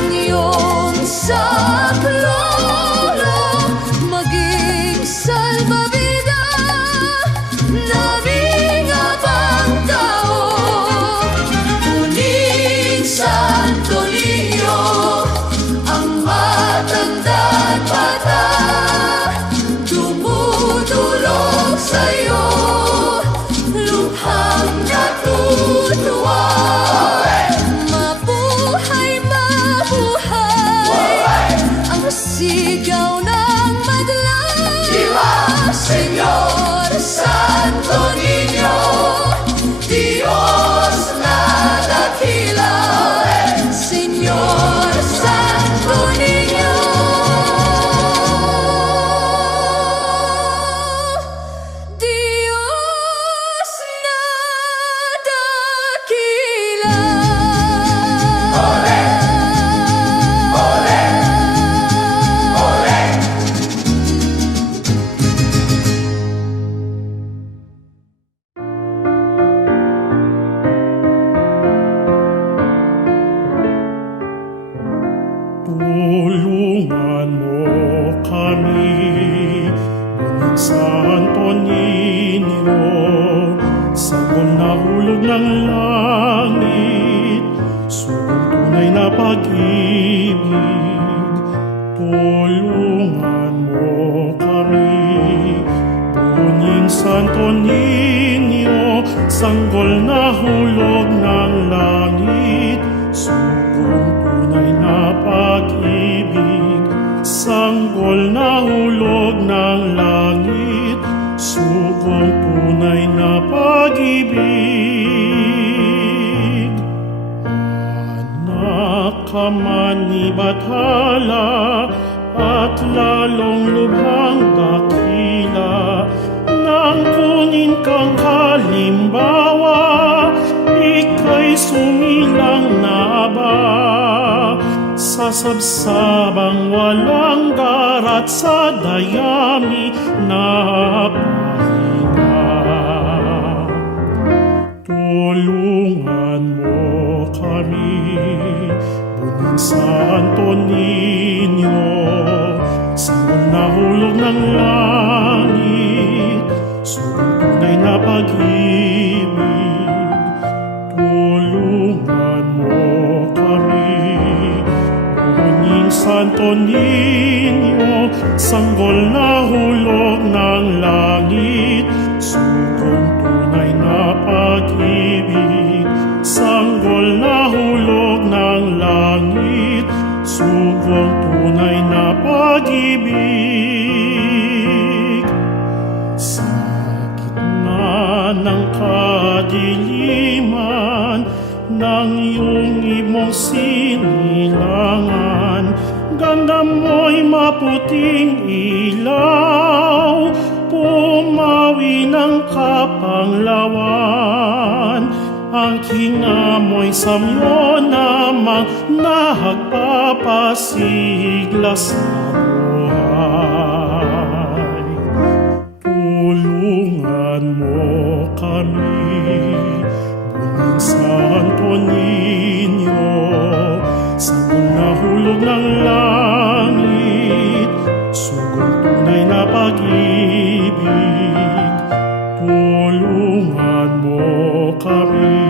ang iyong saklolo, maging salbabida naming abang tao. Muning Santo Niño, ang matanda't bata, tumutulong sa'yo, lubhang natutuwa. Mabuhay, mabuhay, ang sigaw ng madlang. Viva Señor Santo Niño, Diyos na dakila. Señor Santo Niño, Diyos na dakila. Ole! Ole! Ole! Tulungan mo kami, Bunig Santo Niño, sa nahulog ng langit, sugong tunay na pag-ibig. Tulungan mo kami, Bunig Santo Niño, sanggol na hulog ng langit, sugong tunay na pag-ibig. Sanggol na hulog ng langit, sugong tunay na pag-ibig. Anak ka man ni Bathala, at lalong lubhang dakila, nang kunin kang halimbawa, ika'y sumilang na ba? Sa sabsabang walang darat, sa dayami na pahinga. Tulungan mo kami, Bunig Santo Niño, sa nahulog ng langit, sugong tunay na pag-ibig. Tulungan mo kami, Bunig Santo Niño, sanggol na hulog ng langit, sugong tunay na pag-ibig. Sanggol na hulog ng langit, sugong tunay na pag-ibig. Sa gitna ng kadiliman ng iyong imong sinilangan, ganda mo'y maputing ilaw, pumawi ng kapanglawan. Ang hinga mo'y samyo namang nagpapasigla sa buhay. Tulungan mo kami, Bunig Santo Niño, sa nahulog ng langit, sugong tunay na pag-ibig. Tulungan mo kami,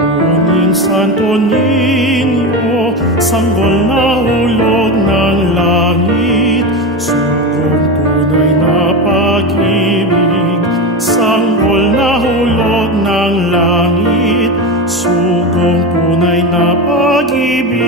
Bunig Santo Niño, sanggol na hulog ng langit, sugong tunay na pag-ibig. Sanggol na hulog ng langit, sugong tunay na pag-ibig.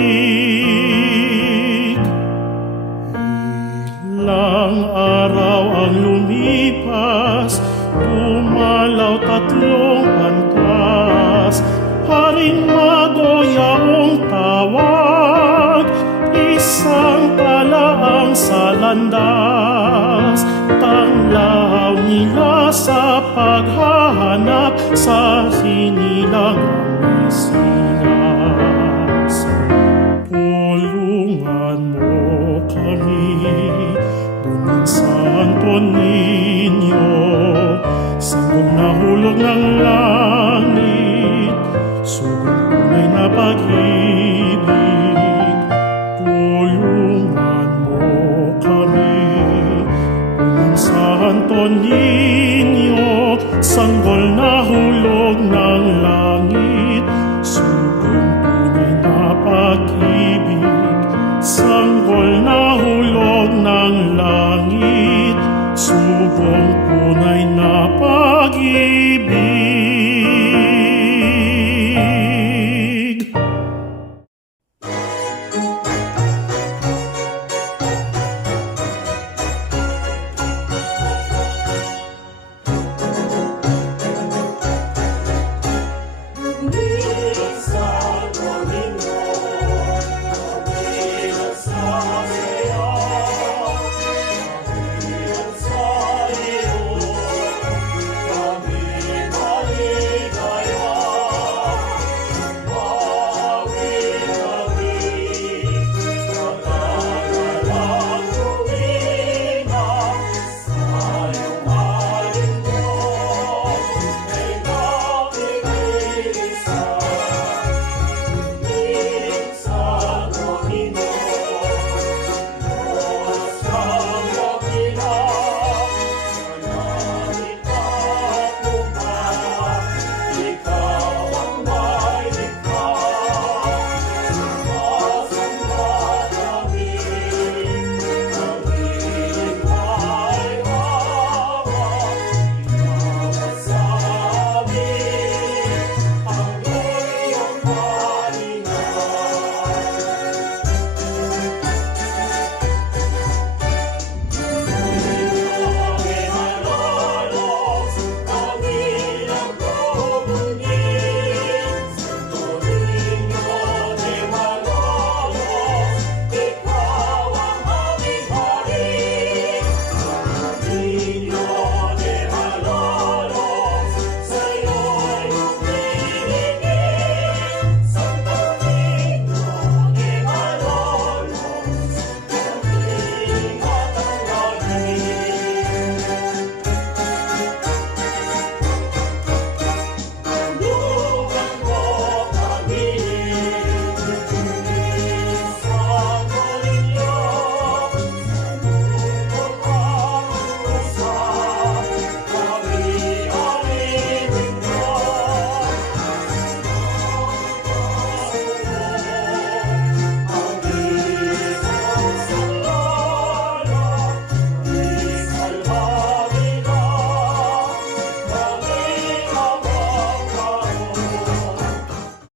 Ilang araw ang lumipas, dumalaw 3 antas, Haring Magoyaong tawag, isang talaang sa landas. Tanglaw nila sa paghahanap sa sinilangang Mesiyas. Tulungan mo kami, Bunig Santo Niño, sa nahulog ng langit,